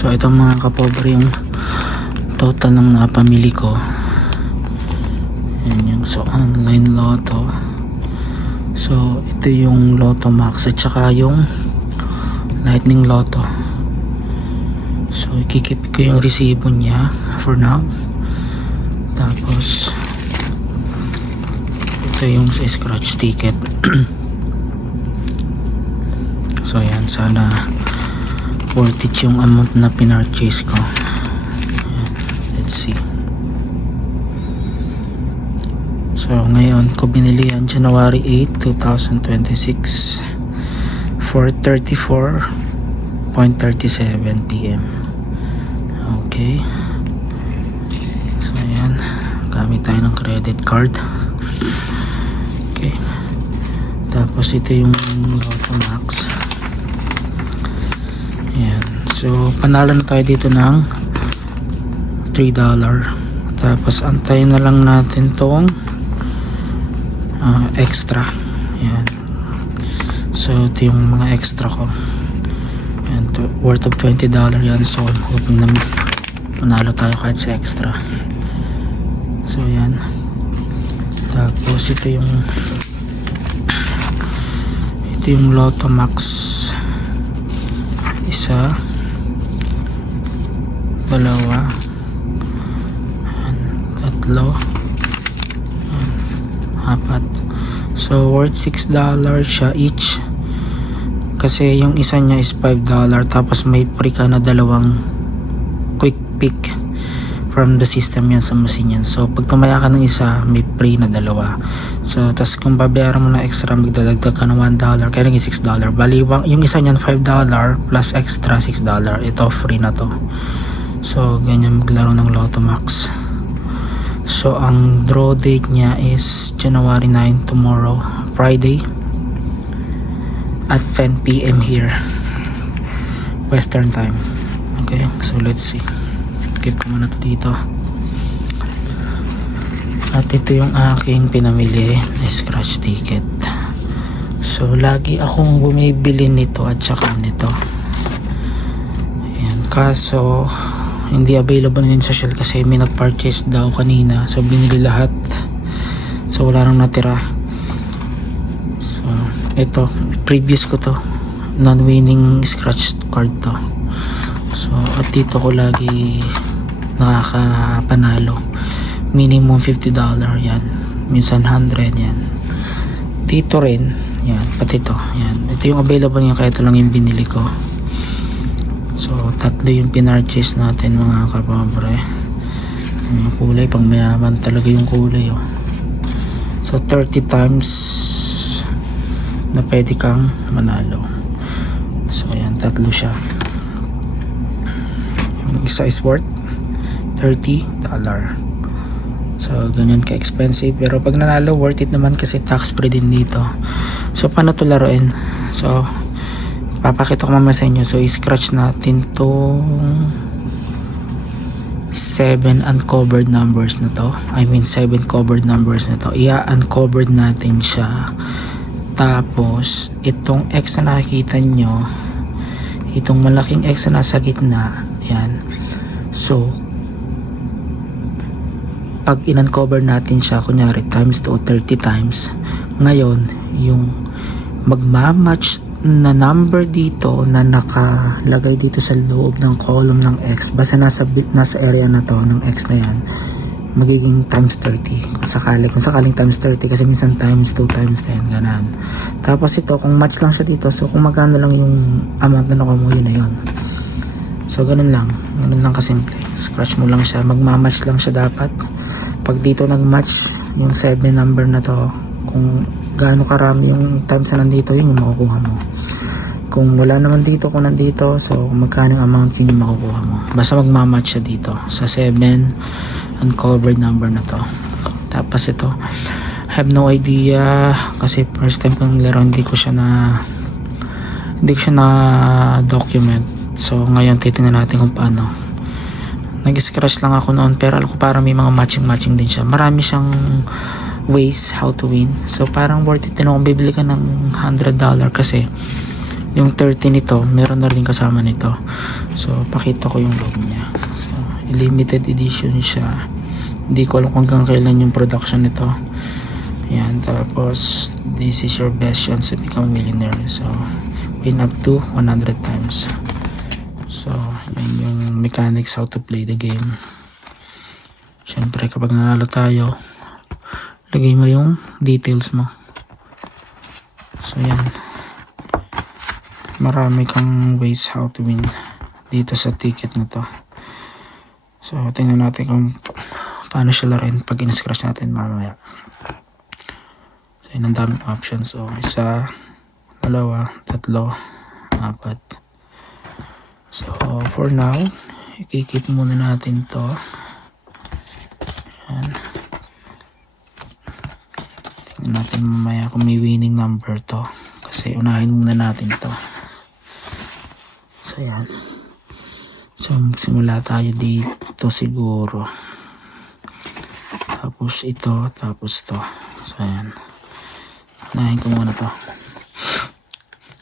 So ito mga kapobre yung total ng napamili ko. Yan yung so online lotto. So ito yung Lotto Max at saka yung Lightning Lotto. So ikikip ko yung resibo niya for now. Tapos ito yung sa scratch ticket. So yan, sana worth it yung amount na pinurchase ko. Yan, let's see. So ngayon ko binili yan January 8, 2026 for 34.37 PM. Okay. So yan, gamit tayo ng credit card. Okay. Tapos ito yung Lotto Max. Ayan. So panalo na tayo dito ng $3. Tapos antayin na lang natin tong extra. Ayan. So ito yung mga extra ko. Ayan, worth of $20 yan. So hoping na manalo tayo kahit sa extra. So ayan. Tapos ito yung Lotto Max. Isa, dalawa, tatlo, apat. So worth $6 siya each. Kasi yung isa niya is $5. Tapos may free ka na dalawang quick pick from the system yan sa machine yan. So pag tumaya ka ng isa, may free na dalawa. So tas kung babayaran mo na extra, magdadagdag ka ng $1, kaya naging $6. Bali yung isa niyan $5 plus extra $6. Ito free na to. So ganyan maglaro ng Lotto Max. So ang draw date niya is January 9, tomorrow, Friday at 10 PM here Western time. Okay, so let's see. Keep ko muna dito. At ito yung aking pinamili na scratch ticket. So lagi akong bumibili nito at saka nito. Ayan, kaso hindi available ngayon sa Shell kasi may nag-purchase daw kanina. So binili lahat. So wala nang natira. So ito, previous ko to, non-winning scratch card to. So at dito ko lagi nakakapanalo. Minimum $50 yan, minsan 100 yan. Dito rin yan, pati ito yan. Ito yung available niya, kaya ito lang yung binili ko. So tatlo yung pinurchase natin mga kapobre. So, yung kulay pang mayaman talaga yung kulay, oh. So 30 times na pwede kang manalo. So yan, tatlo siya. Yung isa is worth $30. So ganyan ka expensive, pero pag nanalo worth it naman kasi tax free din dito. So paano to laruin? So papakita ko mamaya sa inyo. So i-scratch natin tong 7 uncovered numbers na to. I mean 7 covered numbers na to. Ia-uncovered natin siya. Tapos itong X na nakikita nyo, itong malaking X na nasa gitna, yan. So pag in-uncover natin siya, kunyari times 2 o 30 times, ngayon yung magmamatch na number dito na nakalagay dito sa loob ng column ng X, basta nasa area na to ng X na yan, magiging times 30 kung sakaling times 30, kasi minsan times 2, times 10, ganan. Tapos ito, kung match lang siya dito, so kung magkano lang yung amount na nakuha, yun na yun. So ganun lang kasimple. Scratch mo lang siya, magmamatch lang siya dapat. Pag dito nagmatch yung 7 number na to, kung gaano karami yung times na nandito, yun yung makukuha mo. Kung wala naman dito, kung nandito, so magkano yung amount, yun yung makukuha mo. Basta magmamatch siya dito sa 7 uncovered number na to. Tapos ito, I have no idea kasi first time kong laro, hindi ko siya na document. So ngayon titingnan natin kung paano. Nag-scratch lang ako noon, pero alam ko parang may mga matching din siya. Marami siyang ways how to win. So parang worth it din kung bibili ka ng $100 kasi Yung 30 nito, meron na rin kasama nito. So, pakita ko yung loob niya. So, limited edition siya. Hindi ko alam kung hanggang kailan yung production nito. Ayan, tapos, this is your best chance to become a millionaire. So, win up to 100 times. So, yun yung mechanics how to play the game. Siyempre, kapag nanalo tayo, lagay mo yung details mo. So, yan. Marami kang ways how to win dito sa ticket na to. So, tingnan natin kung paano siya laruin pag in-scratch natin mamaya. So, yun ang daming options. So, 1, 2, 3, 4. So, for now, i-keep muna natin to. Ayan. Tingnan natin mamaya kung may winning number to. Kasi unahin muna natin to. So, yan. So, magsimula tayo dito siguro. Tapos ito, tapos to. So, yan. Unahin ko muna to.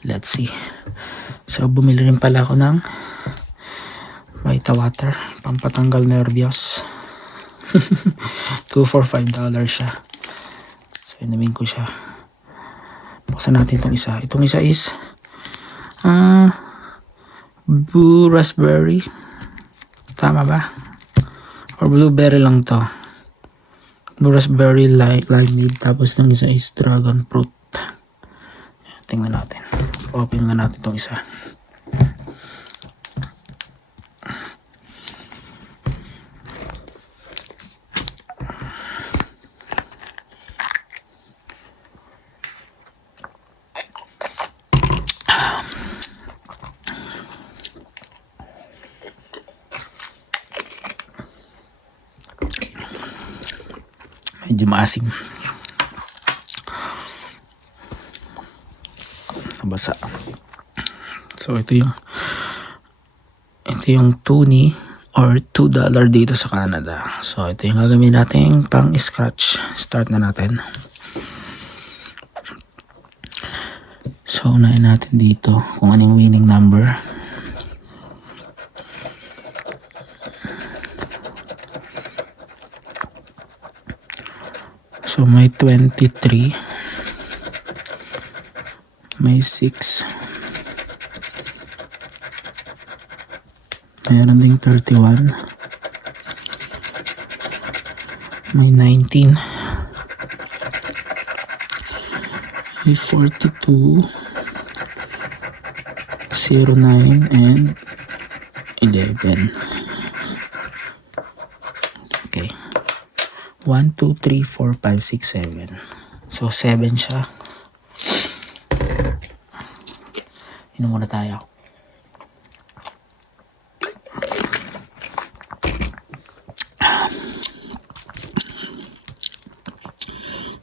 Let's see. So, bumili rin pala ako ng Vita Water. Pampatanggal nervyos. $2 for $5 siya. So, inumin ko siya. Buksan natin itong isa. Itong isa is blue raspberry. Tama ba? Or blueberry lang to. Blue raspberry limeade. Tapos itong isa is dragon fruit. Tingnan natin. Open na natin itong isa. Medyo maasim. Nabasa. So ito yung tuni or $2 dito sa Canada. So ito yung gagamitin natin pang scratch. Start na natin. So unahin natin dito kung anong winning number. So may 23, may 6, mayroon ding 31, may 19, may 42, 09, and 11. Okay. 1, 2, 3, 4, 5, 6, 7. So, 7 siya. Inom muna tayo.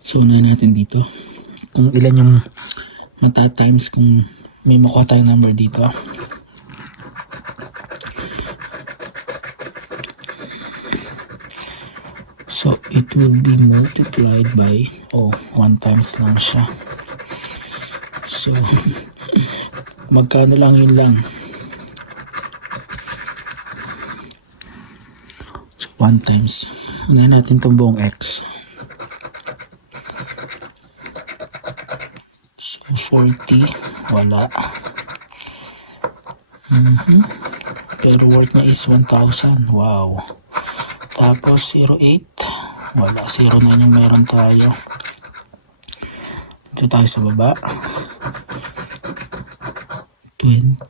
So, unahin natin dito. Kung ilan yung mata-times kung may makuha tayong number dito. So, it will be multiplied by, 1 times lang siya. So, magkano lang yun lang. So, 1 times. Unahin natin itong buong x. So, 40. Wala. Pero worth niya is 1,000. Wow. Tapos, 08. Wala, 09 yung meron tayo. Dito tayo sa baba. 20,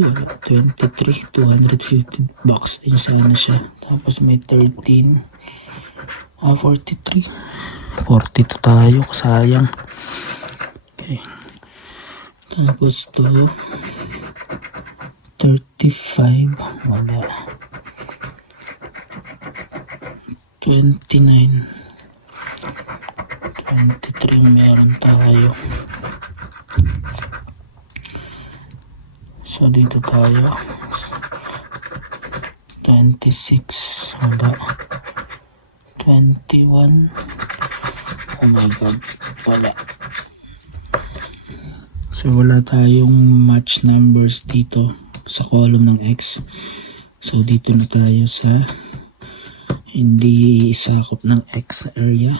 wala, 23, $250 din sana siya. Tapos may 13, 43. 42 tayo, sayang. Okay. Tapos to 35, wala. 29, 23 meron tayo. So dito tayo 26, wala. 21, oh my god, wala. So So wala tayong match numbers dito sa column ng X. So dito na tayo sa hindi sakop ng X area.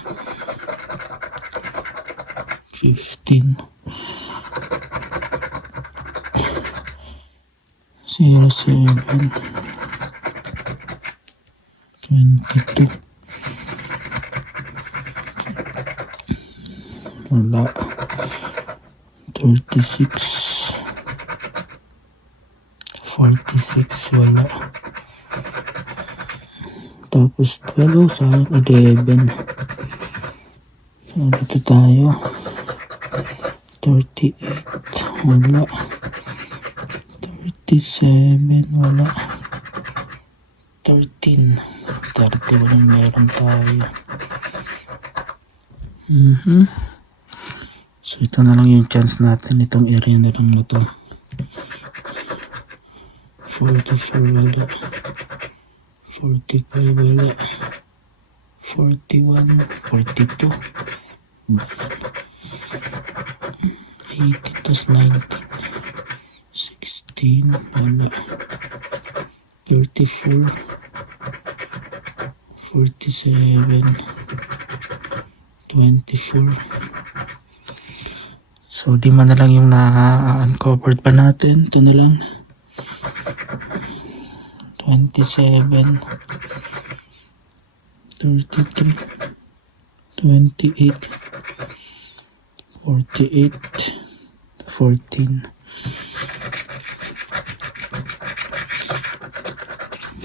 15 07 22 wala 36 46 wala. Tapos 12 sayang 11. So dito tayo 38 wala. 37 wala. 13 31 meron tayo. So ito na lang yung chance natin, itong area na lang na to. 44 wala. 45 wala. 41 42 18 plus 19 16 wala. 34 47 24. So 5 na lang yung na-uncovered pa natin. Ito na lang 27 33 28 48 14.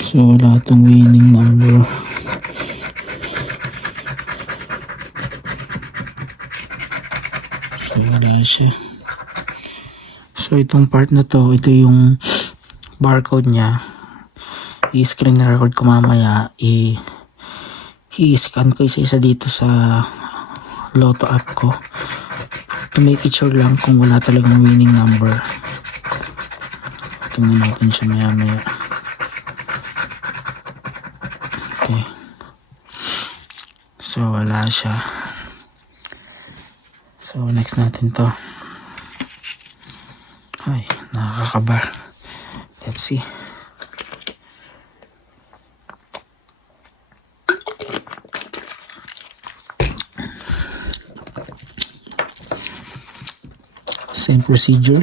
So wala itong winning number. So wala siya. So itong part na to, ito yung barcode niya. I-screen na record ko mamaya. I-scan ko isa-isa dito sa Lotto app ko. To make it sure lang kung wala talagang winning number. Tingnan natin siya maya-maya. Okay. So wala siya. So next natin to. Ay, nakakaba. Let's see. Same procedure.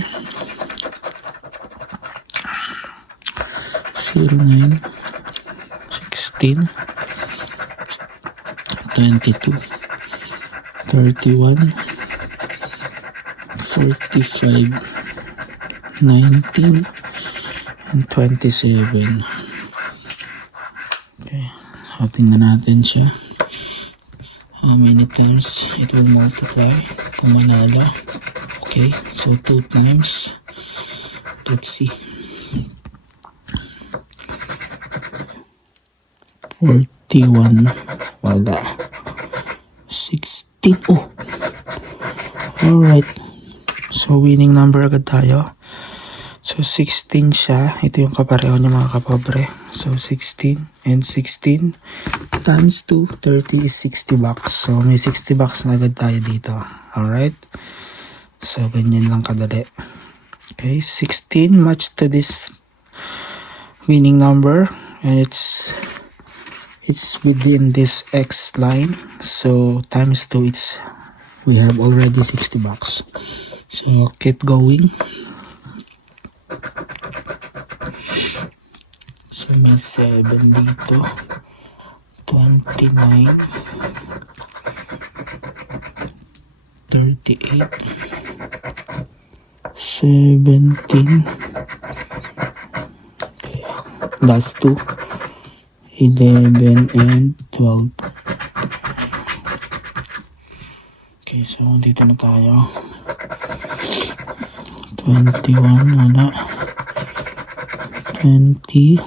09 16 22 31 45 19 and 27. Okay, so tingnan natin siya. How many times it will multiply kung manalo. Okay, so 2 times. Let's see. 41 wala. 16. Oh, alright. So winning number agad tayo. So 16 siya. Ito yung kapareho niya mga kapobre. So 16 and 16 times 2, 30 is 60 bucks. So may 60 bucks na agad tayo dito. Alright. So ganyan lang kadali. Okay, 16 matched to this winning number, and it's within this X line. So times 2, we have already 60 bucks. So keep going. So may 7 dito. 29 38 17. Okay, last 2 11 and 12. Okay, so dito na tayo. 21 wala. 20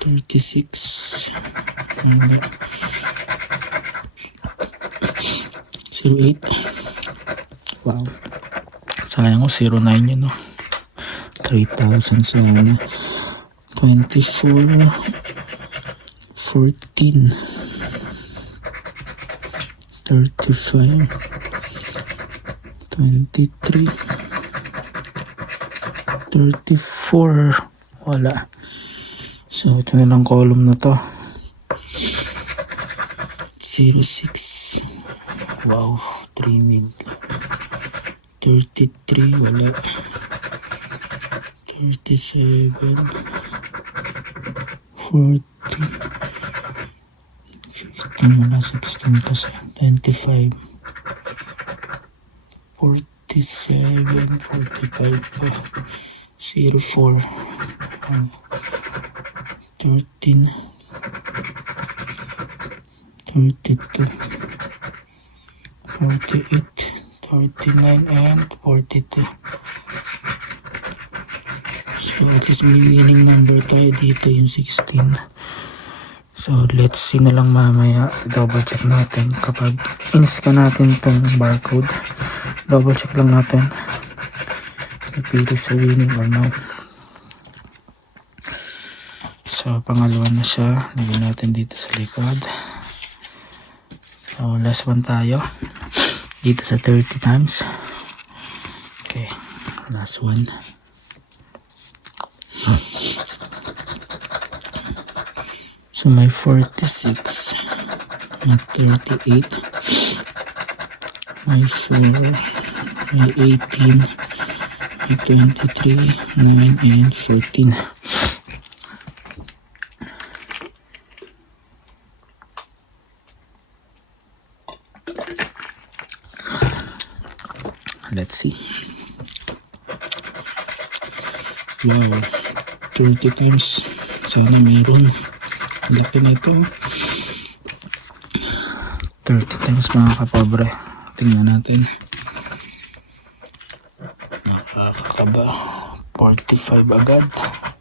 36 wala. 08. Wow, sayang ko 09 yun, no? 3,000 sana. 24 14 35, 23, 34. Wala. So, ito na lang column na to. 06. Wow, 3 mid. 33, wala. 37, 40, 15, wala. 16 plus 25, 47, 45 pa. 04, 13, 32, 48, 39, and 42. So at least may winning number tayo dito, yung 16. So let's see na lang mamaya, double check natin kapag in-scan natin tong barcode. Double check lang natin ipili sa winning or no. So pangalawa na siya, lagyan natin dito sa likod. So last one tayo dito sa 30 times. Okay, last one. So may 46, may 38, may 4, may 18, may 23, 9, and 14. Let's see. Wow, 30 times. Sana mayroon. Laki na ito. 30 times mga kapobre. Tingnan natin. Nakakakaba. 45 agad.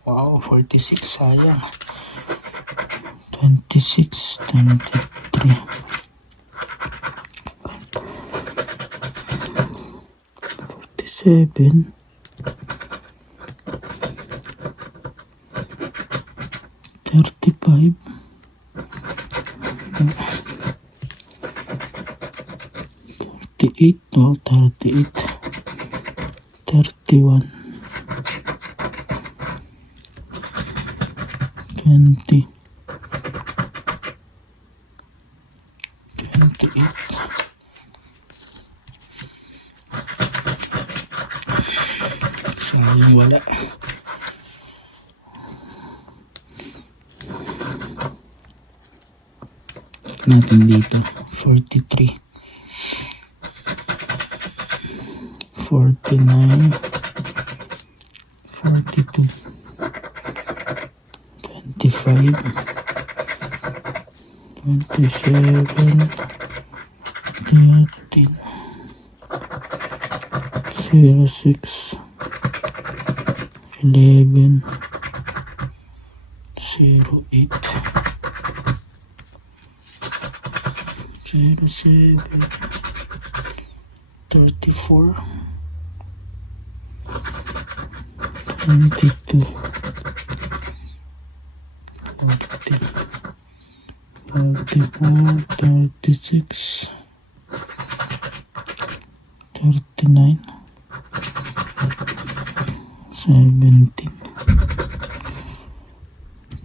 Wow, 46. Sayang. 26, 23. 47. 35, 38, no, 38, 31, 20, 28, sayang wala. Natin dito 43, 49, 42, 25, 27, 13, 06, 11, 08, 07, 34, 22, 40, 44, 36, 39, 17,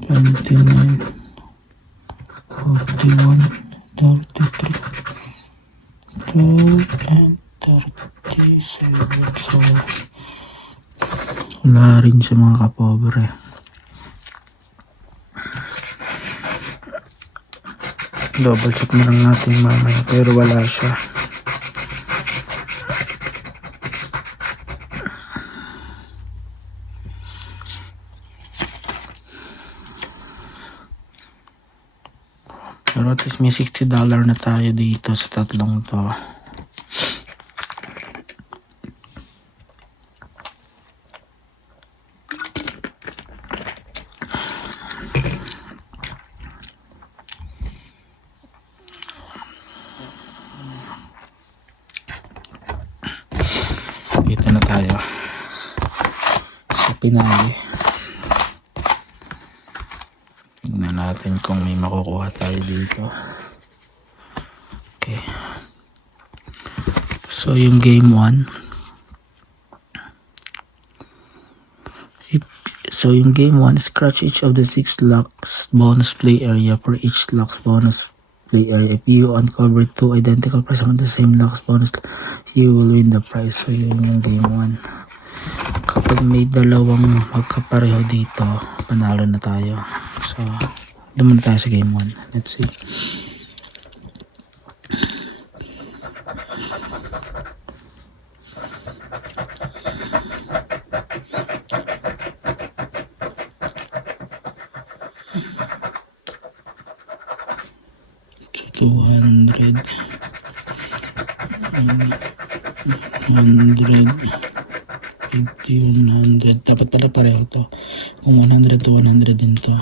29, 41, 33, 12, and 37. So, wala rin siya mga kapobre. Double check na lang natin mamaya, pero wala siya. Pero at least may $60 na tayo dito sa tatlong to. Dito na tayo sa pinali. Tignan natin kung may makukuha tayo dito. Okay. So yung game 1. So yung game 1, scratch each of the 6 locks bonus play area. For each locks bonus play area, if you uncover 2 identical prize on the same locks bonus, you will win the prize. So yun yung game 1. Kapag may dalawang magkapareho dito, panalo na tayo. So dumun tayo sa game 1. Let's see. So 200, 100, dapat pala pareho to. Kung 100 to 100 din to.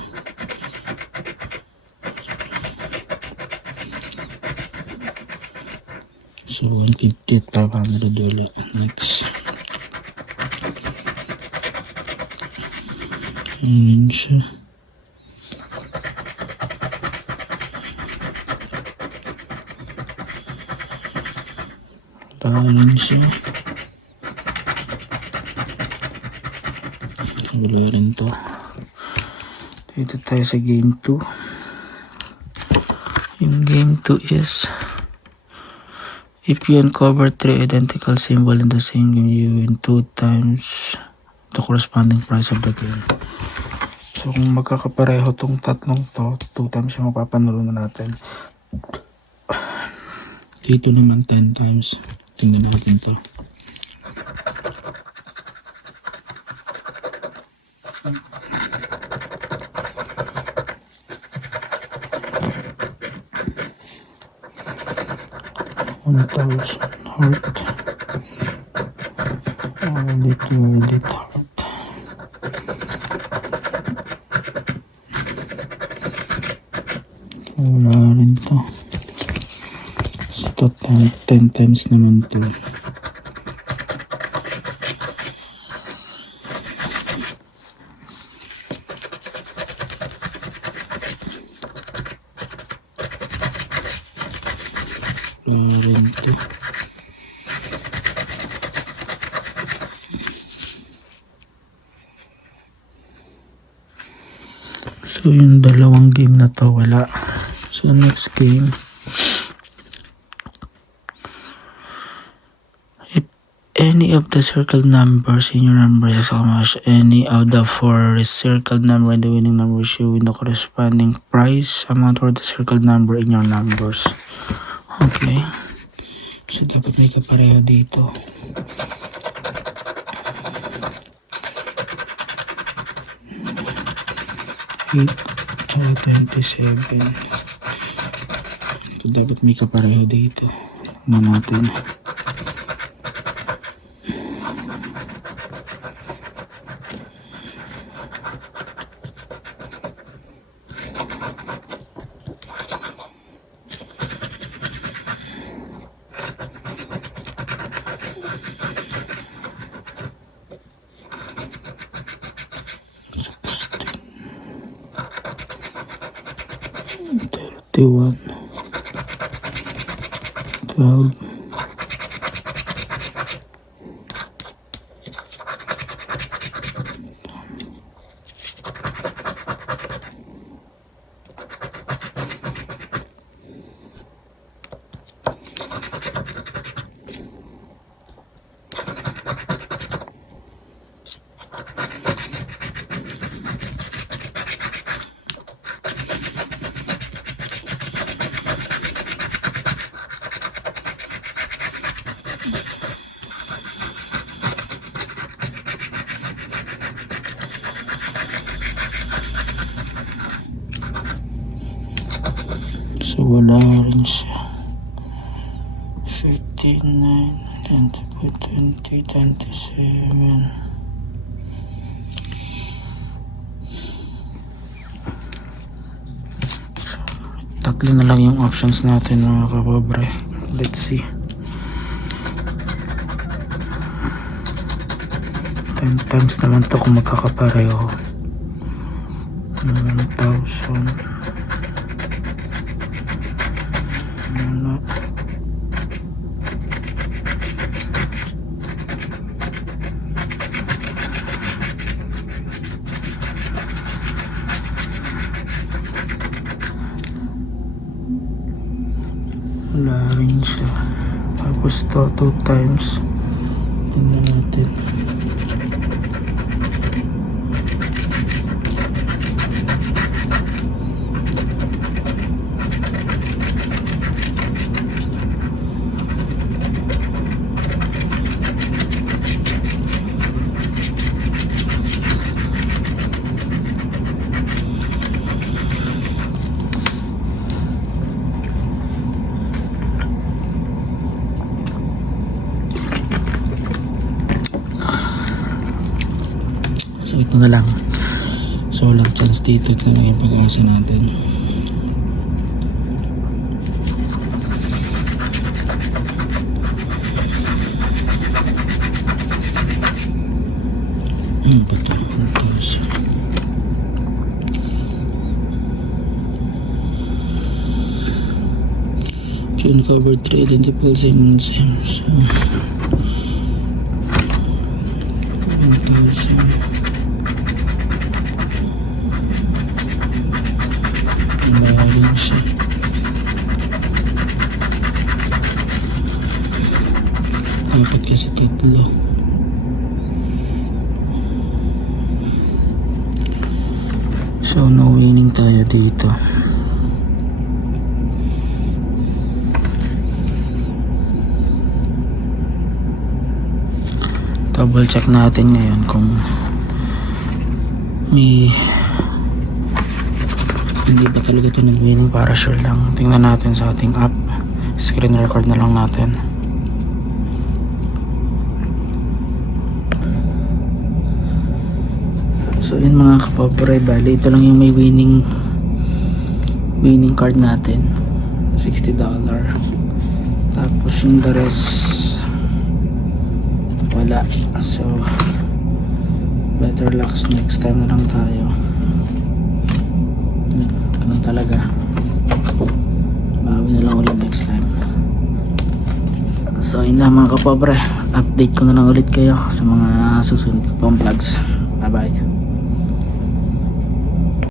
So 150 at 500 wala. Next. Ayan siya. Wala siya. Wala rin to. Dito tayo sa game 2. Yung game 2 is if you uncover 3 identical symbol in the same game, you win 2 times the corresponding price of the game. So kung magkakapareho tong tatlong to, 2 times yung mapapanalo na natin. Dito naman 10 times. Tingnan natin to. Heart. Edit heart. Wala rin to. So 10 times naman to. Rin to. So yung dalawang game na to wala. So next game, if any of the circled numbers in your numbers is almost any of the 4 circled number in the winning numbers, you win the corresponding prize amount for the circled number in your numbers. Okay. So dapat may kapareho dito. Tsaka 27. So dapat may kapareho dito. Tignan natin. One, 12, so wala rin siya. 59, 20, 27. Tatlo na lang yung options natin mga kapobre. Let's see. 10 times naman to kung magkakapareho. 1,000. rin siya. Tapos to 2 times. Tingnan natin. So ito na lang. So walang chance dito. Ito na lang yung pag-asa natin. Bato. Uncovered 3 identical same. So 1,000. Mahalin siya. Dapat kasi tatlo. So no winning tayo dito. Double check natin ngayon kung may hindi ba talaga ito nag-winning, para sure lang. Tingnan natin sa ating app. Screen record na lang natin. So yun mga kapapare, bali ito lang yung may winning card natin, $60. Tapos yung the rest wala. So better luck next time na lang tayo. Ganun talaga. Bawi na lang ulit next time. So yun lang mga kapobre, update ko na lang ulit kayo sa mga susunod pang vlogs. Bye bye.